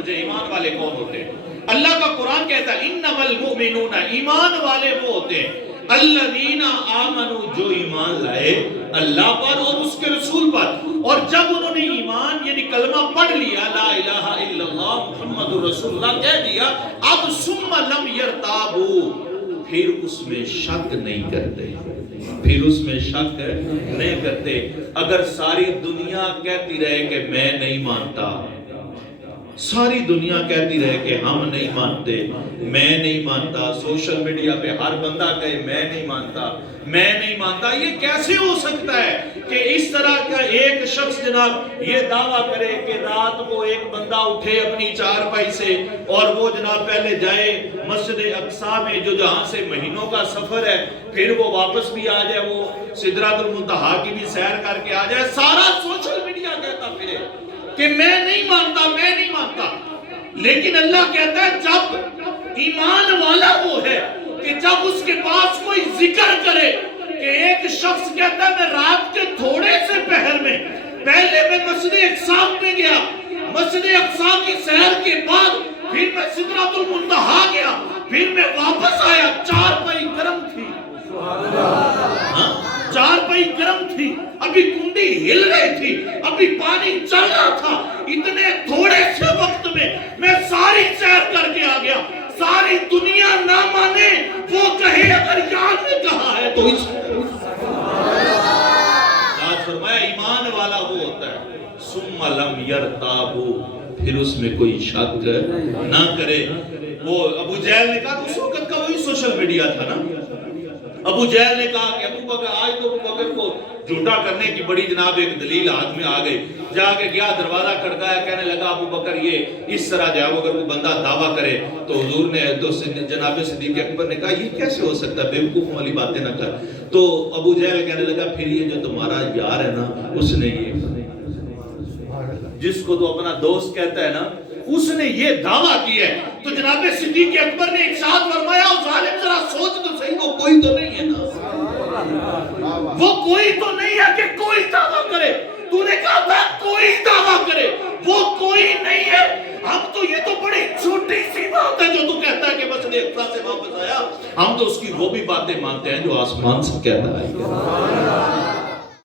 سمجھے ایمان والے کون ہوتے ہیں؟ اللہ کا قرآن کہتا ہے انما المؤمنون، ایمان والے وہ ہوتے ہیں الذین آمنوا، جو ایمان لائے اللہ پر اور اس کے رسول پر، اور جب انہوں نے ایمان یعنی کلمہ پڑھ لیا لا الہ الا اللہ محمد رسول اللہ کہہ دیا، اب ثم لم یرتابوا، پھر اس میں شک نہیں کرتے، پھر اس میں شک نہیں کرتے۔ اگر ساری دنیا کہتی رہے کہ میں نہیں مانتا، ساری دنیا کہتی رہے کہ ہم نہیں مانتے، میں نہیں مانتا، سوشل میڈیا پہ ہر بندہ کہے میں نہیں مانتا، میں نہیں مانتا، یہ کیسے ہو سکتا ہے کہ اس طرح کا ایک شخص جناب یہ دعویٰ کرے کہ رات کو ایک بندہ اٹھے اپنی چارپائی سے اور وہ جناب پہلے جائے مسجد اقصی میں جو جہاں سے مہینوں کا سفر ہے، پھر وہ واپس بھی آ جائے، وہ سدرۃ المنتہا کی بھی سیر کر کے آ جائے، سارا سوشل میڈیا کہتا پھرے کہ میں نہیں مانتا، میں نہیں مانتا۔ لیکن اللہ کہتا ہے جب ایمان والا وہ ہے کہ جب اس کے پاس کوئی ذکر کرے، کہ ایک شخص کہتا ہے میں رات کے تھوڑے سے پہر میں پہلے میں مسجد اقصی میں گیا، مسجد اقصی کی سیر کے بعد پھر میں سدرۃ المنتہا گیا، پھر میں واپس آیا، چارپائی گرم تھی، چارپائی گرم تھی، ابھی کنڈی ہل رہی تھی، ابھی پانی چل رہا تھا، اتنے تھوڑے سے وقت میں ساری سیر کر کے آ گیا۔ ساری دنیا نہ مانے، وہ کہے اگر یہاں نے کہا ہے تو اس آج فرمایا ایمان والا وہ ہوتا ہے ثم لم یرتابوا، پھر اس میں کوئی شک نہ کرے۔ وہ ابو جہل نے کہا اس وقت کا وہی سوشل میڈیا تھا نا، ابو جہل نے کہا کہ ابو بکر، آج تو ابو بکر کو جھوٹا کرنے کی بڑی جناب ایک دلیل ہاتھ میں آ گئی، جا کے گیا دروازہ کھڑکایا، کہنے لگا ابو بکر یہ اس طرح جاؤ، اگر کوئی بندہ دعویٰ کرے تو حضور نے تو جناب صدیق اکبر نے کہا یہ کیسے ہو سکتا ہے، بیوقوف والی باتیں نہ کر۔ تو ابو جہل کہنے لگا پھر یہ جو تمہارا یار ہے نا، اس نے یہ جس کو تو اپنا دوست کہتا ہے نا، اس نے یہ دعویٰ کیا ہے، تو جناب صدیق اکبر نے ارشاد فرمایا ظالم ذرا سوچ تو صحیح، وہ کوئی تو نہیں ہے نا، وہ کوئی تو نہیں ہے کہ کوئی دعویٰ کرے، تو نے کہا تھا کوئی دعویٰ کرے، وہ کوئی نہیں ہے۔ ہم تو یہ تو بڑی چھوٹی سی بات ہے جو تو کہتا ہے کہ مسجد اقصی سے واپس آیا، ہم تو اس کی وہ بھی باتیں مانتے ہیں جو آسمان سے کہتا ہے۔